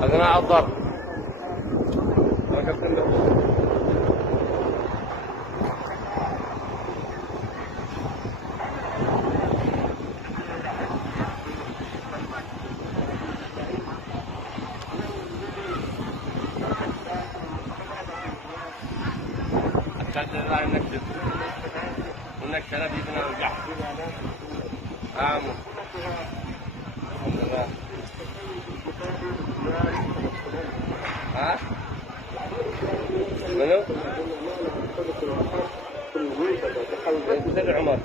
أثناء الضرب. ركبت له. أكد لا نكتب ونكتب بيبنا وجح. الحمد لله. ها؟ منو؟ عمر.